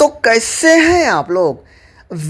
तो कैसे हैं आप लोग।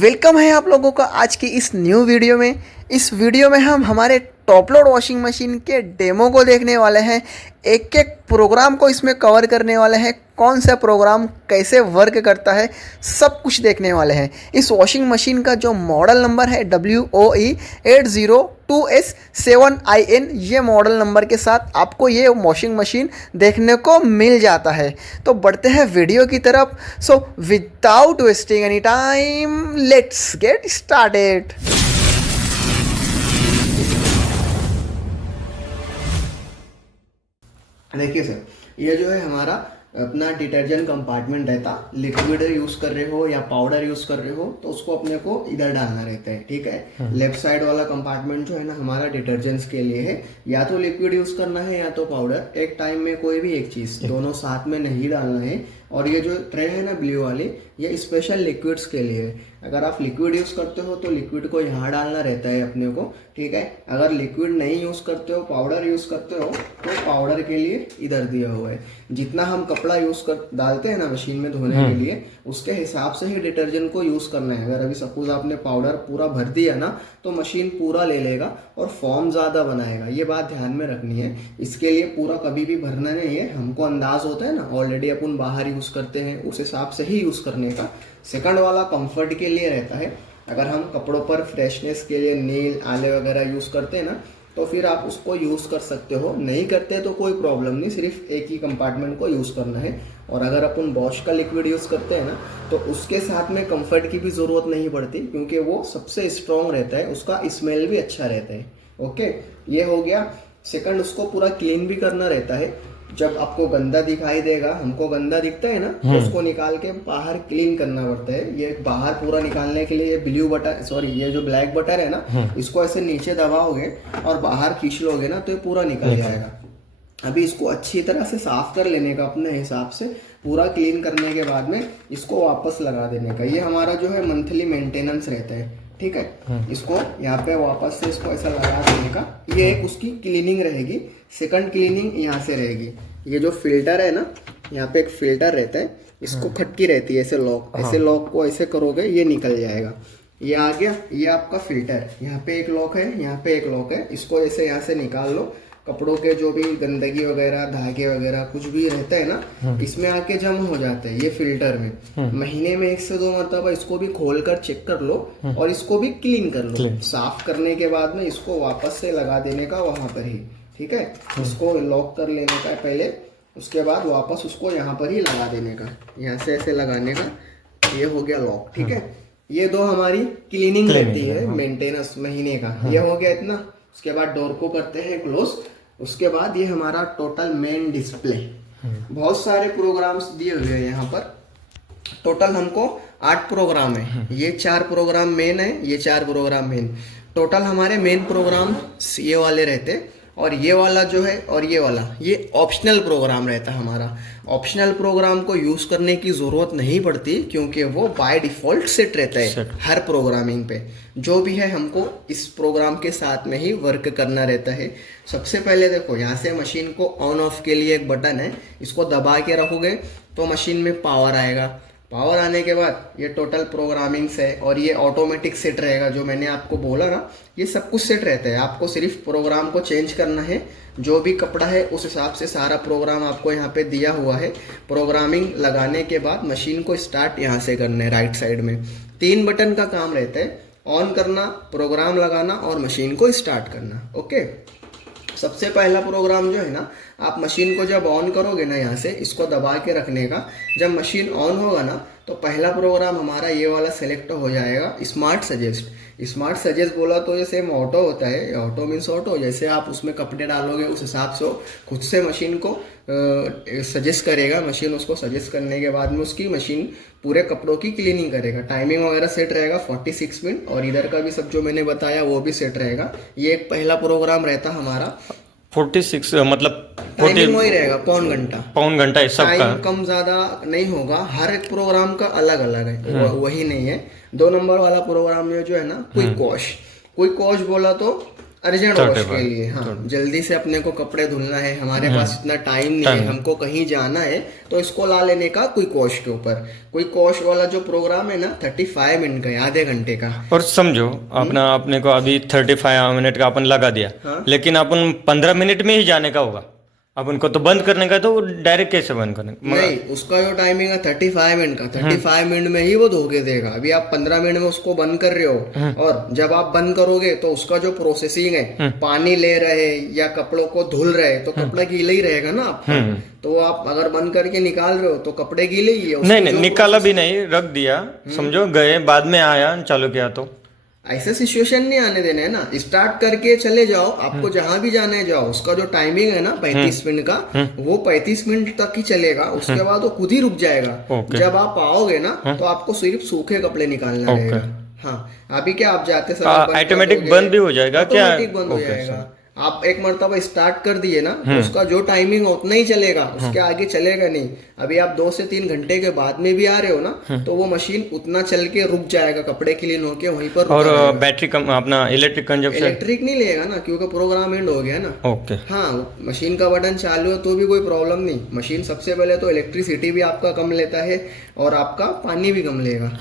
वेलकम है आप लोगों का आज की इस न्यू वीडियो में। इस वीडियो में हम हमारे टॉप लोड वॉशिंग मशीन के डेमो को देखने वाले हैं। एक एक प्रोग्राम को इसमें कवर करने वाले हैं। कौन सा प्रोग्राम कैसे वर्क करता है सब कुछ देखने वाले हैं। इस वॉशिंग मशीन का जो मॉडल नंबर है WOE8002S7IN, ये मॉडल नंबर के साथ आपको ये वॉशिंग मशीन देखने को मिल जाता है। तो बढ़ते हैं वीडियो की तरफ। So without wasting any time let's get started. देखिए सर, ये जो है हमारा अपना डिटर्जेंट कंपार्टमेंट रहता। लिक्विड यूज कर रहे हो या पाउडर यूज कर रहे हो तो उसको अपने को इधर डालना रहता है, ठीक है। लेफ्ट साइड वाला कंपार्टमेंट जो है ना हमारा डिटर्जेंट्स के लिए है। या तो लिक्विड यूज करना है या तो पाउडर, एक टाइम में कोई भी एक चीज, दोनों साथ में नहीं डालना है। और ये जो ट्रे है ना ब्लू वाली, ये स्पेशल लिक्विड्स के लिए है। अगर आप लिक्विड यूज करते हो तो लिक्विड को यहाँ डालना रहता है अपने को, ठीक है। अगर लिक्विड नहीं यूज करते हो, पाउडर यूज करते हो, तो पाउडर के लिए इधर दिया हुआ है। जितना हम कपड़ा यूज कर डालते हैं ना मशीन में धोने के लिए, उसके हिसाब से ही डिटर्जेंट को यूज करना है। अगर अभी सपोज आपने पाउडर पूरा भर दिया ना तो मशीन पूरा ले लेगा और फॉर्म ज्यादा बनाएगा। ये बात ध्यान में रखनी है। इसके लिए पूरा कभी भी भरना नहीं है। हमको अंदाज होता है ना, ऑलरेडी अपन बाहर यूज करते हैं, उस हिसाब से ही यूज करने का। सेकंड वाला कंफर्ट के लिए रहता है। अगर हम कपड़ों पर फ्रेशनेस के लिए नील आले वगैरह यूज करते हैं ना तो फिर आप उसको यूज कर सकते हो। नहीं करते तो कोई प्रॉब्लम नहीं, सिर्फ एक ही कंपार्टमेंट को यूज करना है। और अगर अपन बॉश का लिक्विड यूज करते हैं ना तो उसके साथ में कंफर्ट की भी जरूरत नहीं पड़ती, क्योंकि वो सबसे स्ट्रॉन्ग रहता है, उसका स्मेल भी अच्छा रहता है। ओके, ये हो गया। सेकंड, उसको पूरा क्लीन भी करना रहता है। जब आपको गंदा दिखाई देगा, हमको गंदा दिखता है ना, तो उसको निकाल के बाहर क्लीन करना पड़ता है। ये बाहर पूरा निकालने के लिए ये ब्लू बटन, सॉरी ये जो ब्लैक बटन है ना, इसको ऐसे नीचे दबाओगे और बाहर खींच लोगे ना तो ये पूरा निकल जाएगा। अभी इसको अच्छी तरह से साफ कर लेने का अपने हिसाब से। पूरा क्लीन करने के बाद में इसको वापस लगा देने का। ये हमारा जो है मंथली मेंटेनेंस रहता है, ठीक है। इसको यहाँ पे वापस से इसको ऐसा लगा देने का। ये एक उसकी क्लीनिंग रहेगी। सेकंड क्लीनिंग यहाँ से रहेगी। ये जो फिल्टर है ना, यहाँ पे एक फिल्टर रहता है, इसको खटकी रहती है, ऐसे लॉक, ऐसे लॉक को ऐसे करोगे ये निकल जाएगा। ये आ गया, ये आपका फिल्टर। यहाँ पे एक लॉक है, यहाँ पे एक लॉक है। इसको ऐसे यहाँ से निकाल लो। कपड़ों के जो भी गंदगी वगैरह, धागे वगैरह कुछ भी रहता है ना, इसमें आके जमा हो जाते हैं ये फिल्टर में। महीने में 1 से 2 मरतबा इसको भी खोल कर चेक कर लो और इसको भी क्लीन कर लो। साफ करने के बाद में इसको वापस से लगा देने का वहां पर ही, ठीक है। इसको लॉक कर लेने का पहले, उसके बाद वापस उसको यहाँ पर ही लगा देने का। यहाँ से ऐसे लगाने का। ये हो गया लॉक, ठीक है। ये दो हमारी क्लीनिंग रहती है, मेंटेनेंस महीने का। ये हो गया इतना। उसके बाद डोर को करते हैं क्लोज। उसके बाद ये हमारा टोटल मेन डिस्प्ले। बहुत सारे प्रोग्राम्स दिए हुए हैं यहाँ पर। टोटल हमको 8 प्रोग्राम है। ये 4 प्रोग्राम मेन है, ये 4 प्रोग्राम मेन। टोटल हमारे मेन प्रोग्राम ये वाले रहते, और ये वाला जो है और ये वाला, ये ऑप्शनल प्रोग्राम रहता है हमारा। ऑप्शनल प्रोग्राम को यूज करने की जरूरत नहीं पड़ती, क्योंकि वो बाय डिफॉल्ट सेट रहता है हर प्रोग्रामिंग पे। जो भी है हमको इस प्रोग्राम के साथ में ही वर्क करना रहता है। सबसे पहले देखो, यहाँ से मशीन को ऑन ऑफ के लिए एक बटन है, इसको दबा के रखोगे तो मशीन में पावर आएगा। पावर आने के बाद ये टोटल प्रोग्रामिंग्स है, और ये ऑटोमेटिक सेट रहेगा। जो मैंने आपको बोला ना, ये सब कुछ सेट रहता है। आपको सिर्फ प्रोग्राम को चेंज करना है। जो भी कपड़ा है उस हिसाब से सारा प्रोग्राम आपको यहाँ पे दिया हुआ है। प्रोग्रामिंग लगाने के बाद मशीन को स्टार्ट यहाँ से करना है। राइट साइड में 3 बटन का काम रहता है, ऑन करना, प्रोग्राम लगाना और मशीन को स्टार्ट करना। ओके, सबसे पहला प्रोग्राम जो है ना, आप मशीन को जब ऑन करोगे ना, यहाँ से इसको दबा के रखने का। जब मशीन ऑन होगा ना तो पहला प्रोग्राम हमारा ये वाला सेलेक्ट हो जाएगा, स्मार्ट सजेस्ट। स्मार्ट सजेस्ट बोला तो ये सेम ऑटो होता है। ऑटो मीन्स ऑटो, जैसे आप उसमें कपड़े डालोगे उस हिसाब से खुद से मशीन को सजेस्ट करेगा। मशीन उसको सजेस्ट करने के बाद में उसकी मशीन पूरे कपड़ों की क्लीनिंग करेगा। टाइमिंग वगैरह सेट रहेगा 46 मिनट, और इधर का भी सब जो मैंने बताया वो भी सेट रहेगा। ये एक पहला प्रोग्राम रहता हमारा। 46 मतलब टाइमिंग वही रहेगा, पौन घंटा सबका। टाइम कम ज्यादा नहीं होगा। हर एक प्रोग्राम का अलग अलग है, वही नहीं है। 2 नंबर वाला प्रोग्राम में जो है ना, क्विक वॉश। क्विक वॉश बोला तो अर्जेंट वॉश 35 के लिए, हाँ जल्दी से अपने को कपड़े धुलना है, हमारे पास इतना टाइम नहीं है, हमको कहीं जाना है, तो इसको ला लेने का क्विक वॉश के ऊपर। क्विक वॉश वाला जो प्रोग्राम है ना 35 मिनट का है, आधे घंटे का। और समझो अपने को अभी 35 मिनट का अपन लगा दिया, हाँ। लेकिन अपन 15 मिनट में ही जाने का होगा अपन को, तो बंद करने का तो डायरेक्ट कैसे बंद करने का? नहीं, उसका जो टाइमिंग है 35 मिनट का, 35 मिनट में ही वो धो के देगा। अभी आप 15 मिनट में उसको बंद कर रहे हो, और जब आप बंद करोगे तो उसका जो प्रोसेसिंग है, पानी ले रहे या कपड़ों को धुल रहे, तो कपड़ा गीला ही रहेगा ना आपका। तो आप अगर बंद करके निकाल रहे हो तो कपड़े गीले ही है। नहीं निकाला भी नहीं, रख दिया, समझो गए बाद में आया चालू किया, तो ऐसा सिचुएशन नहीं आने देना है ना। स्टार्ट करके चले जाओ, आपको जहां भी जाना है जाओ। उसका जो टाइमिंग है ना 35 मिनट का, वो 35 मिनट तक ही चलेगा, उसके बाद वो खुद ही रुक जाएगा। जब आप आओगे ना तो आपको सिर्फ सूखे कपड़े निकालना रहेगा। हाँ, अभी क्या आप जाते समय ऑटोमेटिक बंद भी हो जाएगा क्या? ऑटोमेटिक बंद हो जाएगा। आप एक मर्तबा स्टार्ट कर दिए ना तो उसका जो टाइमिंग उतना ही चलेगा, उसके आगे चलेगा नहीं। अभी आप 2 से 3 घंटे के बाद में भी आ रहे हो ना, तो वो मशीन उतना चल के रुक जाएगा, कपड़े क्लीन होके वहीं पर। और बैटरी कम, अपना इलेक्ट्रिक कंजप्शन इलेक्ट्रिक नहीं लेगा ना, क्योंकि प्रोग्राम एंड हो गया ना। ओके। हाँ, मशीन का बटन चालू है तो भी कोई प्रॉब्लम नहीं। मशीन सबसे पहले तो इलेक्ट्रिसिटी भी आपका कम लेता है और आपका पानी भी कम लेगा।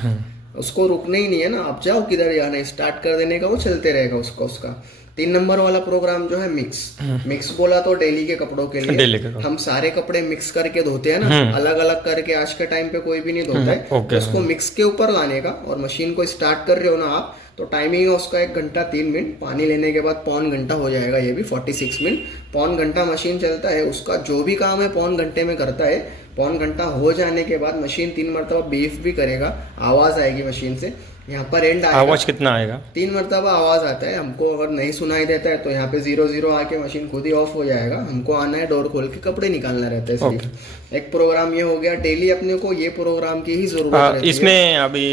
उसको रुकना ही नहीं है ना, आप जाओ किधर जाना है, स्टार्ट कर देने का, वो चलते रहेगा उसका। 3 नंबर वाला प्रोग्राम जो है मिक्स बोला तो डेली के कपड़ों के लिए। हम सारे कपड़े मिक्स करके धोते हैं ना, अलग अलग करके आज के टाइम पे कोई भी नहीं धोता है। तो उसको मिक्स के ऊपर लाने का, और मशीन को स्टार्ट कर रहे हो ना आप, तो टाइमिंग है उसका 1 घंटा 3 मिनट। पानी लेने के बाद 1.25 घंटा हो जाएगा, ये भी 46 मिनट। 1.25 घंटा मशीन चलता है, उसका जो भी काम है 1.25 घंटे में करता है। 1.25 घंटा हो जाने के बाद मशीन 3 मरतबा बीफ भी करेगा, आवाज आएगी मशीन से। यहाँ पर एंड आएगा। आवाज कितना आएगा? 3 मरतबा आवाज आता है। हमको अगर नहीं सुनाई देता है तो यहाँ पे 0 आके मशीन खुद ही ऑफ हो जाएगा। हमको आना है, डोर खोल के कपड़े निकालना रहता है सिर्फ। एक प्रोग्राम ये हो गया। डेली अपने को ये प्रोग्राम की ही जरूरत रहती है। इसमें अभी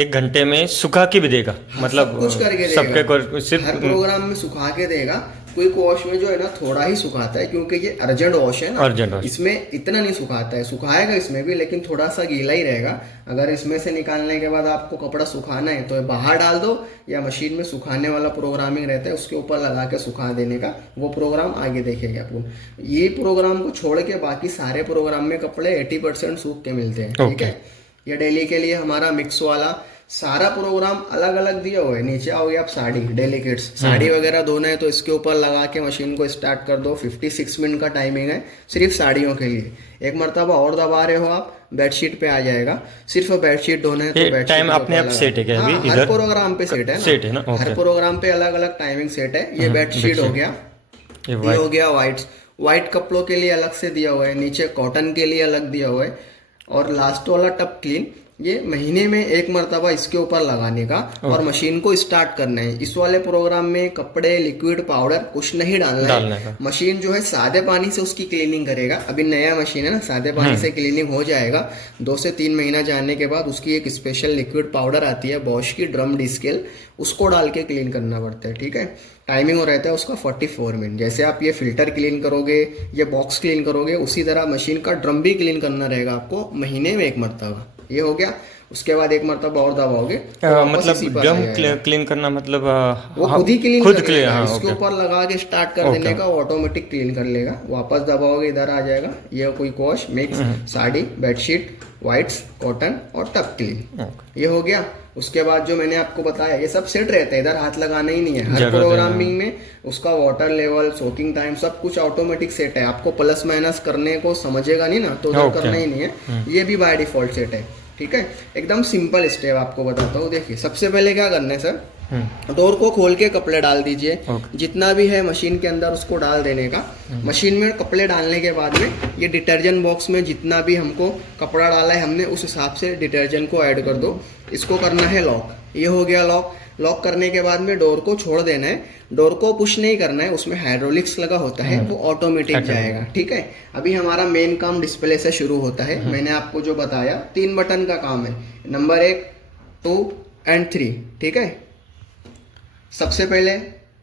1 घंटे में सुखा के भी देगा, मतलब कुछ करके सबके देगा, हर प्रोग्राम में सुखा के देगा। क्विक वॉश में जो है ना थोड़ा ही सुखाता है, क्योंकि ये अर्जेंट वॉश है ना, इसमें इतना नहीं सुखाता है। सुखाएगा इसमें भी, लेकिन थोड़ा सा गीला ही रहेगा। अगर इसमें से निकालने के बाद आपको कपड़ा सुखाना है तो बाहर डाल दो, या मशीन में सुखाने वाला प्रोग्रामिंग रहता है उसके ऊपर लगा के सुखा देने का, वो प्रोग्राम आगे देखेंगे आपको। ये प्रोग्राम को छोड़ के बाकी सारे प्रोग्राम में कपड़े 80% सूख के मिलते हैं, ठीक है। ये डेली के लिए हमारा मिक्स वाला सारा प्रोग्राम अलग अलग दिया हुआ है। नीचे आओगे आप साड़ी, डेली किड्स साड़ी वगैरह धोना है तो इसके ऊपर लगा के मशीन को स्टार्ट कर दो। 56 मिनट का टाइमिंग है सिर्फ साड़ियों के लिए। एक मरतबा और दबा रहे हो आप, बेडशीट पे आ जाएगा। सिर्फ बेडशीट धोना है तो बेडशीट टाइम अपने आप सेट है क्या? हाँ, अभी हर प्रोग्राम पे सेट है ना, सेट है ना। हर प्रोग्राम पे अलग अलग टाइमिंग सेट है। ये बेडशीट हो गया, ये हो गया व्हाइट कपड़ों के लिए अलग से दिया हुआ है, नीचे कॉटन के लिए अलग दिया हुआ है, और लास्ट वाला टप क्लीन ये महीने में 1 मरतबा इसके ऊपर लगाने का और मशीन को स्टार्ट करना है। इस वाले प्रोग्राम में कपड़े, लिक्विड, पाउडर कुछ नहीं डालना है। मशीन जो है सादे पानी से उसकी क्लीनिंग करेगा। अभी नया मशीन है ना, सादे पानी से क्लीनिंग हो जाएगा। 2 से 3 महीना जाने के बाद उसकी एक स्पेशल लिक्विड पाउडर आती है बॉश की, ड्रम डिस्केल, उसको डाल के क्लीन करना पड़ता है, ठीक है। टाइमिंग हो रहता है उसका 44 मिनट। जैसे आप ये फिल्टर क्लीन करोगे, ये बॉक्स क्लीन करोगे, उसी तरह मशीन का ड्रम भी क्लीन करना रहेगा आपको महीने में 1 मरतबा। ये हो गया। उसके बाद 1 मरतबा और दबाओगे तो मतलब ड्रम क्लीन करना, मतलब वो खुद ही क्लीन खुद कर हाँ, इसके ऊपर लगा के स्टार्ट कर देने का, वो ऑटोमेटिक क्लीन कर लेगा। वापस दबाओगे इधर आ जाएगा। ये कोई wash, mix, sari, bedsheet, whites, cotton और टप क्लीन, ये हो गया। उसके बाद जो मैंने आपको बताया ये सब सेट रहता है, इधर हाथ लगाना ही नहीं है। हर प्रोग्रामिंग में उसका वाटर लेवल, सोकिंग टाइम सब कुछ ऑटोमेटिक सेट है। आपको प्लस माइनस करने को समझेगा नहीं ना तो उधर करना ही नहीं है। ये भी बाय डिफॉल्ट सेट है, ठीक है। एकदम सिंपल स्टेप आपको बताता हूँ। देखिए सबसे पहले क्या करना है सर, डोर को खोल के कपड़े डाल दीजिए। जितना भी है मशीन के अंदर उसको डाल देने का। मशीन में कपड़े डालने के बाद में ये डिटर्जेंट बॉक्स में जितना भी हमको कपड़ा डाला है हमने, उस हिसाब से डिटर्जेंट को ऐड कर दो। इसको करना है लॉक। ये हो गया लॉक। लॉक करने के बाद में डोर को छोड़ देना है। डोर को पुश नहीं करना है, उसमें हाइड्रोलिक्स लगा होता है, वो ऑटोमेटिक जाएगा, ठीक है। अभी हमारा मेन काम डिस्प्ले से शुरू होता है। मैंने आपको जो बताया 3 बटन का काम है, नंबर 1, 2 एंड 3, ठीक है। सबसे पहले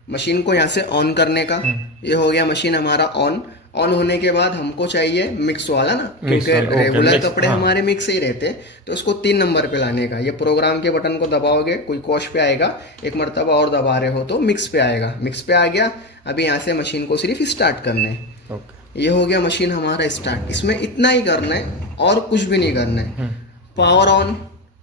मशीन को यहाँ से ऑन करने का। ये हो गया मशीन हमारा ऑन। ऑन होने के बाद हमको चाहिए मिक्स वाला ना, मिक्स क्योंकि वाला, ओके, रेगुलर मिक्स, कपड़े हाँ। हमारे मिक्स ही रहते हैं, तो उसको 3 नंबर पे लाने का। ये प्रोग्राम के बटन को दबाओगे, कोई कॉश पे आएगा, एक मरतबा और दबा रहे हो तो मिक्स पे आएगा। मिक्स पे आ गया, अभी यहाँ से मशीन को सिर्फ स्टार्ट करना है। ओके। ये हो गया मशीन हमारा स्टार्ट। इसमें इतना ही करना है और कुछ भी नहीं करना है। पावर ऑन,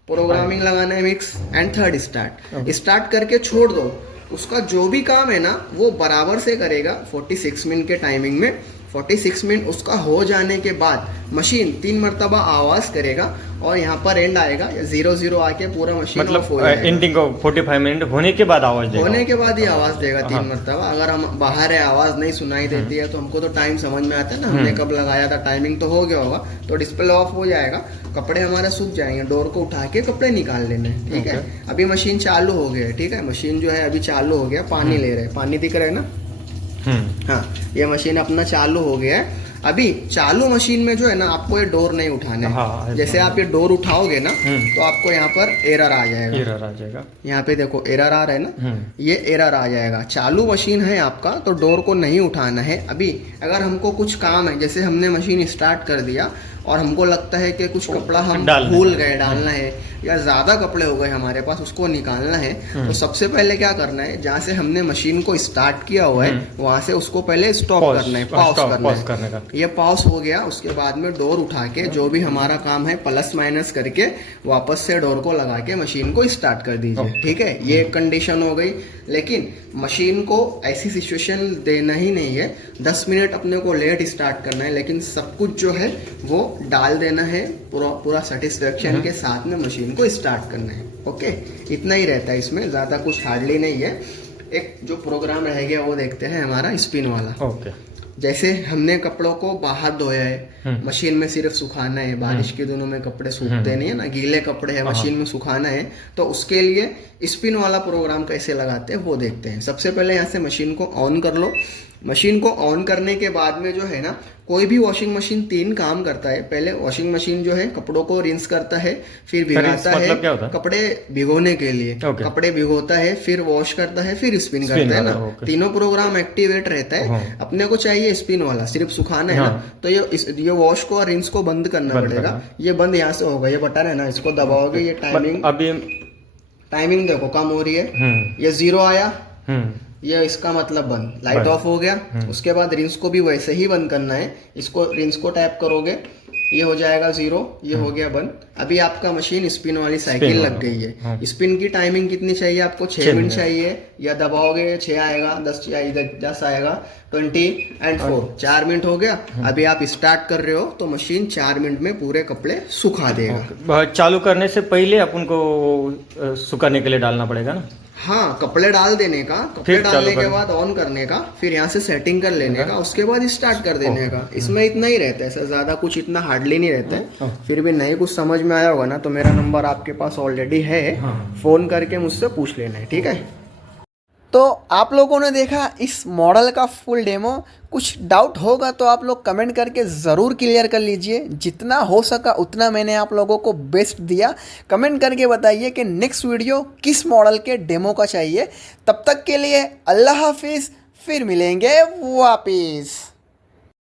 प्रोग्रामिंग लगाना है mix, and third start. Start करके छोड़ दो, उसका जो भी काम है ना वो बराबर से करेगा 46 मिनट के टाइमिंग में। 46 मिनट उसका हो जाने के बाद मशीन 3 मरतबा आवाज करेगा और यहाँ पर एंड आएगा, 0-0 आके पूरा मशीन ऑफ हो मतलब जाएगा। एंडिंग को 45 मिनट होने के बाद आवाज देगा। होने के बाद ही आवाज देगा 3 मरतबा। अगर हम बाहर है, आवाज नहीं सुनाई देती है, तो हमको तो टाइम समझ में आता है ना, हमने कब लगाया था, टाइमिंग तो हो गया होगा, तो डिस्प्ले ऑफ हो जाएगा, कपड़े हमारे सूख जाएंगे, डोर को उठा के कपड़े निकाल लेने। ठीक है, अभी मशीन चालू हो गया है। ठीक है, मशीन जो है अभी चालू हो गया, पानी ले रहे हैं, पानी दिख रहा है ना। हाँ, ये मशीन अपना चालू हो गया है। अभी चालू मशीन में जो है ना, आपको ये डोर नहीं उठाना है। हाँ, जैसे आप ये डोर उठाओगे ना, तो आपको यहाँ पर एरर आ जाएगा। एरर आ जाएगा। यहाँ पे देखो एरर आ रहा है ना, ये एरर आ जाएगा। चालू मशीन है आपका तो डोर को नहीं उठाना है। अभी अगर हमको कुछ काम है, जैसे हमने मशीन स्टार्ट कर दिया और हमको लगता है कि कुछ कपड़ा हम भूल गए डालना है, या ज़्यादा कपड़े हो गए हमारे पास, उसको निकालना है, तो सबसे पहले क्या करना है, जहाँ से हमने मशीन को स्टार्ट किया हुआ है वहाँ से उसको पहले स्टॉप करना है, पॉज करना है। ये पॉज हो गया, उसके बाद में डोर उठा के जो भी हमारा काम है प्लस माइनस करके वापस से डोर को लगा के मशीन को स्टार्ट कर दीजिए। ठीक है, ये एक कंडीशन हो गई। लेकिन मशीन को ऐसी सिचुएशन देना ही नहीं है, 10 मिनट अपने को लेट स्टार्ट करना है, लेकिन सब कुछ जो है वो डाल देना है, पूरा सेटिस्फेक्शन के साथ में मशीन को स्टार्ट करना है। ओके, इतना ही रहता है इसमें, ज़्यादा कुछ हार्डली नहीं है। एक जो प्रोग्राम रह गया वो देखते हैं, हमारा स्पिन वाला। ओके। जैसे हमने कपड़ों को बाहर धोया है, मशीन में सिर्फ सुखाना है, बारिश के दिनों में कपड़े सूखते नहीं है ना, गीले कपड़े हैं, मशीन में सुखाना है, तो उसके लिए स्पिन वाला प्रोग्राम कैसे लगाते हैं वो देखते हैं। सबसे पहले यहाँ से मशीन को ऑन कर लो। मशीन को ऑन करने के बाद में जो है ना, कोई भी वॉशिंग मशीन 3 काम करता है। पहले वॉशिंग मशीन जो है कपड़ों को रिंस करता है, फिर भिगाता है, मतलब क्या होता है? कपड़े भिगोने के लिए कपड़े भिगोता है, फिर वॉश करता है, फिर स्पिन करता है ना। तीनों प्रोग्राम एक्टिवेट रहता है। अपने को चाहिए स्पिन वाला, सिर्फ सुखाना है ना, तो ये वॉश को और रिंस को बंद करना पड़ेगा। ये बंद यहाँ से होगा, ये बटन है ना, इसको दबाओगे, ये टाइमिंग देखो कम हो रही है, ये 0 आया, ये इसका मतलब बंद, लाइट ऑफ हो गया। उसके बाद रिंस को भी वैसे ही बंद करना है, इसको रिंस को टैप करोगे, ये हो जाएगा 0, ये हो गया बंद। अभी आपका मशीन स्पिन वाली साइकिल लग गई है। स्पिन की टाइमिंग कितनी चाहिए आपको? 6 मिनट चाहिए, या दबाओगे 6 आएगा, 10 आएगा, 20 एंड 4, 4 मिनट हो गया। अभी आप स्टार्ट कर रहे हो तो मशीन 4 मिनट में पूरे कपड़े सुखा देगा। चालू करने से पहले अपन को सुखाने के लिए डालना पड़ेगा ना? हाँ, कपड़े डाल देने का, कपड़े डालने के बाद ऑन करने का, फिर यहाँ से सेटिंग कर लेने का, उसके बाद स्टार्ट कर देने का। इसमें इतना ही रहता है सर, ज्यादा कुछ इतना हार्डली नहीं रहता है। फिर भी नहीं कुछ समझ में आया होगा ना, तो मेरा नंबर आपके पास ऑलरेडी है, फोन करके मुझसे पूछ लेना है। ठीक है, तो आप लोगों ने देखा इस मॉडल का फुल डेमो। कुछ डाउट होगा तो आप लोग कमेंट करके ज़रूर क्लियर कर लीजिए। जितना हो सका उतना मैंने आप लोगों को बेस्ट दिया। कमेंट करके बताइए कि नेक्स्ट वीडियो किस मॉडल के डेमो का चाहिए। तब तक के लिए अल्लाह हाफिज़, फिर मिलेंगे वापिस।